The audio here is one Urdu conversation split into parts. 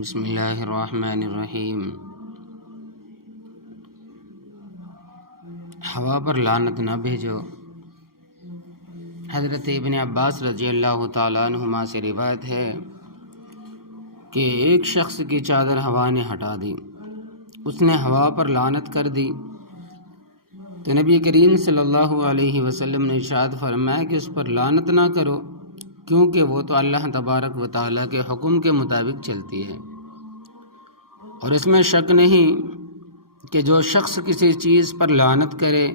بسم اللہ الرحمن الرحیم۔ ہوا پر لعنت نہ بھیجو۔ حضرت ابن عباس رضی اللہ تعالیٰ عنہما سے روایت ہے کہ ایک شخص کی چادر ہوا نے ہٹا دی، اس نے ہوا پر لعنت کر دی، تو نبی کریم صلی اللہ علیہ وسلم نے ارشاد فرمایا کہ اس پر لعنت نہ کرو، کیونکہ وہ تو اللہ تبارک و تعالیٰ کے حکم کے مطابق چلتی ہے، اور اس میں شک نہیں کہ جو شخص کسی چیز پر لعنت کرے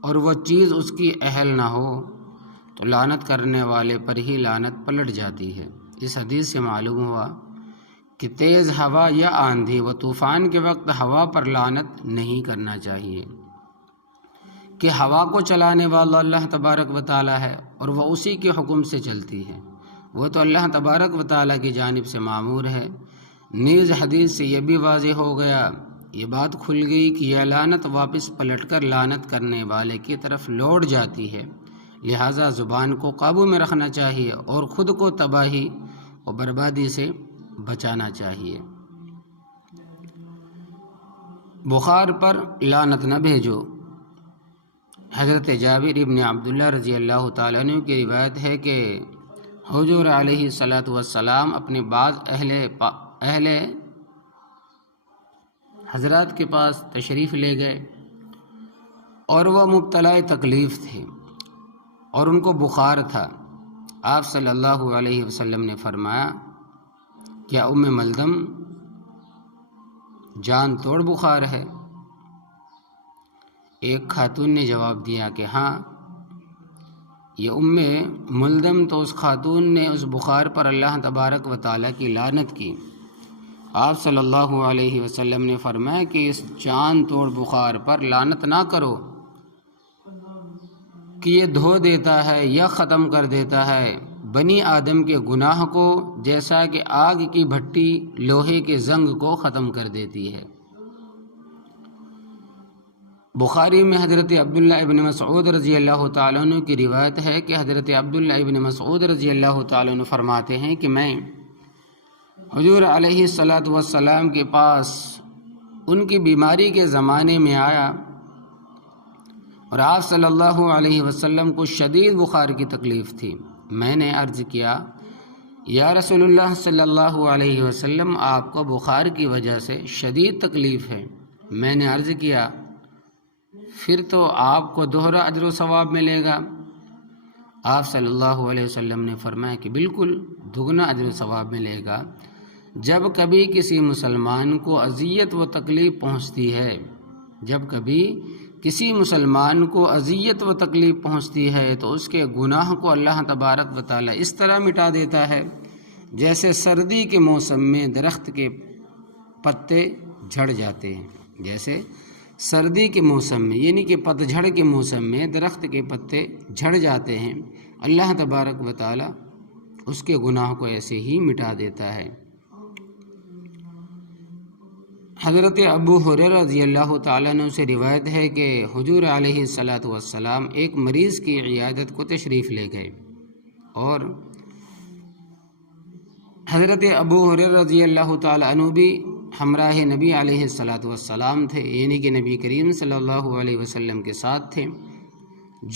اور وہ چیز اس کی اہل نہ ہو تو لعنت کرنے والے پر ہی لعنت پلٹ جاتی ہے۔ اس حدیث سے معلوم ہوا کہ تیز ہوا یا آندھی و طوفان کے وقت ہوا پر لعنت نہیں کرنا چاہیے، کہ ہوا کو چلانے والا اللہ تبارک و تعالیٰ ہے اور وہ اسی کے حکم سے چلتی ہے، وہ تو اللہ تبارک و تعالیٰ کی جانب سے مامور ہے۔ نیز حدیث سے یہ بھی واضح ہو گیا، یہ بات کھل گئی کہ یہ لعنت واپس پلٹ کر لعنت کرنے والے کی طرف لوٹ جاتی ہے، لہٰذا زبان کو قابو میں رکھنا چاہیے اور خود کو تباہی اور بربادی سے بچانا چاہیے۔ بخار پر لعنت نہ بھیجو۔ حضرت جابر ابن عبداللہ رضی اللہ تعالیٰ عنہ کی روایت ہے کہ حضور علیہ الصلاۃ والسلام اپنے بعض اہل حضرات کے پاس تشریف لے گئے اور وہ مبتلا تکلیف تھے اور ان کو بخار تھا۔ آپ صلی اللہ علیہ وسلم نے فرمایا، کیا ام ملدم جان توڑ بخار ہے؟ ایک خاتون نے جواب دیا کہ ہاں۔ یہ ام ملدم تو اس خاتون نے اس بخار پر اللہ تبارک و تعالیٰ کی لعنت کی۔ آپ صلی اللہ علیہ وسلم نے فرمایا کہ اس جان توڑ بخار پر لعنت نہ کرو کہ یہ دھو دیتا ہے یا ختم کر دیتا ہے بنی آدم کے گناہ کو، جیسا کہ آگ کی بھٹی لوہے کے زنگ کو ختم کر دیتی ہے۔ بخاری میں حضرت عبداللہ ابن مسعود رضی اللہ تعالیٰ عنہ کی روایت ہے کہ حضرت عبداللہ ابن مسعود رضی اللہ تعالیٰ عنہ فرماتے ہیں کہ میں حضور علیہ الصلاۃ والسلام کے پاس ان کی بیماری کے زمانے میں آیا اور آپ صلی اللہ علیہ وسلم کو شدید بخار کی تکلیف تھی۔ میں نے عرض کیا، یا رسول اللہ صلی اللہ علیہ وسلم، آپ کو بخار کی وجہ سے شدید تکلیف ہے۔ میں نے عرض کیا، پھر تو آپ کو دوہرا اجر و ثواب ملے گا۔ آپ صلی اللہ علیہ وسلم نے فرمایا کہ بالکل دگنا اجر و ثواب ملے گا۔ جب کبھی کسی مسلمان کو اذیت و تکلیف پہنچتی ہے، تو اس کے گناہ کو اللہ تبارک و تعالیٰ اس طرح مٹا دیتا ہے جیسے سردی کے موسم میں درخت کے پتے جھڑ جاتے ہیں، جیسے سردی کے موسم میں یعنی کہ پتجھڑ کے موسم میں درخت کے پتے جھڑ جاتے ہیں، اللہ تبارک و تعالیٰ اس کے گناہ کو ایسے ہی مٹا دیتا ہے۔ حضرت ابو ہریرہ رضی اللہ تعالیٰ عنہ سے روایت ہے کہ حضور علیہ الصلاۃ والسلام ایک مریض کی عیادت کو تشریف لے گئے اور حضرت ابو ہریرہ رضی اللہ تعالیٰ عنہ بھی ہمراہ نبی علیہ الصلاۃ والسلام تھے، یعنی کہ نبی کریم صلی اللہ علیہ وسلم کے ساتھ تھے،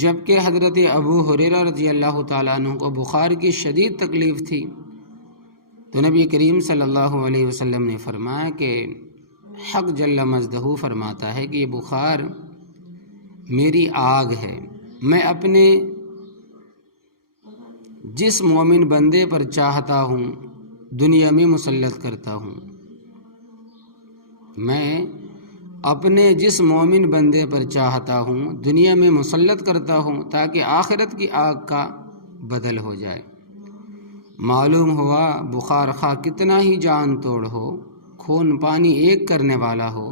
جبکہ حضرت ابو ہریرہ رضی اللہ تعالیٰ عنہ کو بخار کی شدید تکلیف تھی۔ تو نبی کریم صلی اللہ علیہ وسلم نے فرمایا کہ حق جل مجدہ فرماتا ہے کہ یہ بخار میری آگ ہے، میں اپنے جس مومن بندے پر چاہتا ہوں دنیا میں مسلط کرتا ہوں، میں اپنے جس مومن بندے پر چاہتا ہوں دنیا میں مسلط کرتا ہوں تاکہ آخرت کی آگ کا بدل ہو جائے۔ معلوم ہوا بخار خواہ کتنا ہی جان توڑ ہو، خون پانی ایک کرنے والا ہو،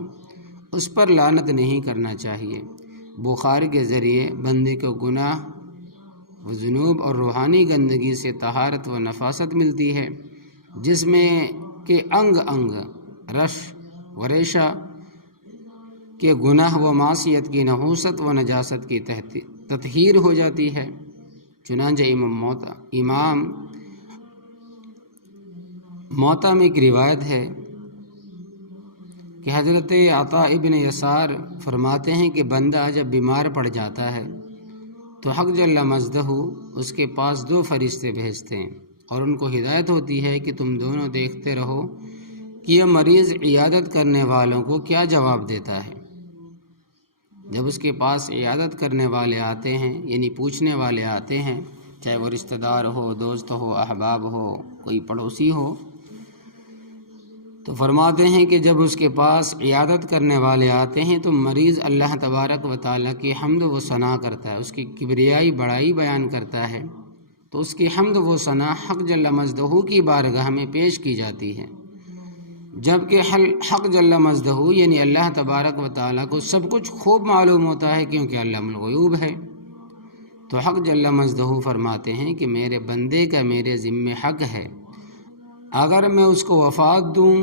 اس پر لعنت نہیں کرنا چاہیے۔ بخار کے ذریعے بندے کو گناہ و ذنوب اور روحانی گندگی سے طہارت و نفاست ملتی ہے، جس میں کہ انگ انگ رش و ریشہ کے گناہ و معصیت کی نحوست و نجاست کی تطہیر ہو جاتی ہے۔ چنانچہ امام موطا میں ایک روایت ہے کہ حضرت عطا ابن یسار فرماتے ہیں کہ بندہ جب بیمار پڑ جاتا ہے تو حق جل مجدہ اس کے پاس 2 فرشتے بھیجتے ہیں اور ان کو ہدایت ہوتی ہے کہ تم دونوں دیکھتے رہو کہ یہ مریض عیادت کرنے والوں کو کیا جواب دیتا ہے۔ جب اس کے پاس عیادت کرنے والے آتے ہیں یعنی پوچھنے والے آتے ہیں، چاہے وہ رشتہ دار ہو، دوست ہو، احباب ہو، کوئی پڑوسی ہو، تو فرماتے ہیں کہ جب اس کے پاس عیادت کرنے والے آتے ہیں تو مریض اللہ تبارک و تعالیٰ کی حمد و ثنا کرتا ہے، اس کی کبریائی بڑائی بیان کرتا ہے، تو اس کی حمد و ثنا حق جل مجدہ کی بارگاہ میں پیش کی جاتی ہے، جبکہ حق جل مجدہ یعنی اللہ تبارک و تعالیٰ کو سب کچھ خوب معلوم ہوتا ہے کیونکہ علام الغیوب ہے۔ تو حق جل مجدہ فرماتے ہیں کہ میرے بندے کا میرے ذمہ حق ہے، اگر میں اس کو وفات دوں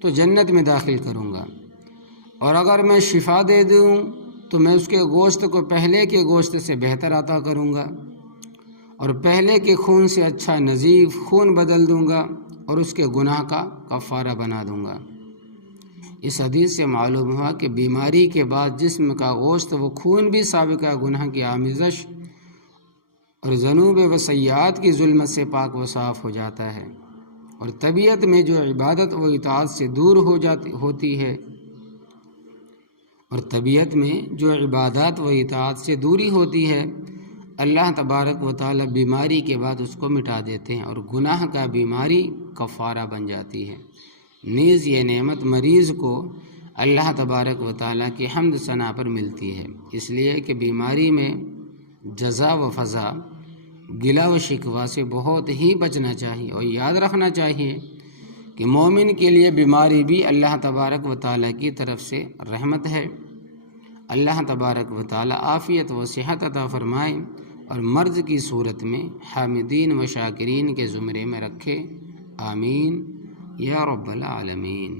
تو جنت میں داخل کروں گا، اور اگر میں شفا دے دوں تو میں اس کے گوشت کو پہلے کے گوشت سے بہتر عطا کروں گا، اور پہلے کے خون سے اچھا نظیف خون بدل دوں گا، اور اس کے گناہ کا کفارہ بنا دوں گا۔ اس حدیث سے معلوم ہوا کہ بیماری کے بعد جسم کا گوشت وہ خون بھی سابقہ گناہ کی آمیزش اور ذنوب و سیئات کی ظلمت سے پاک و صاف ہو جاتا ہے، اور طبیعت میں جو عبادت و اطاعت سے دور ہوتی ہے، اور طبیعت میں جو عبادات و اطاعت سے دوری ہوتی ہے، اللہ تبارک و تعالی بیماری کے بعد اس کو مٹا دیتے ہیں، اور گناہ کا بیماری کفارہ بن جاتی ہے۔ نیز یہ نعمت مریض کو اللہ تبارک و تعالیٰ کی حمد ثنا پر ملتی ہے، اس لیے کہ بیماری میں جزا و فضا، گلہ و شکوہ سے بہت ہی بچنا چاہیے، اور یاد رکھنا چاہیے کہ مومن کے لیے بیماری بھی اللہ تبارک و تعالیٰ کی طرف سے رحمت ہے۔ اللہ تبارک و تعالیٰ عافیت و صحت عطا فرمائے اور مرض کی صورت میں حامدین و شاکرین کے زمرے میں رکھے، آمین یا رب العالمین۔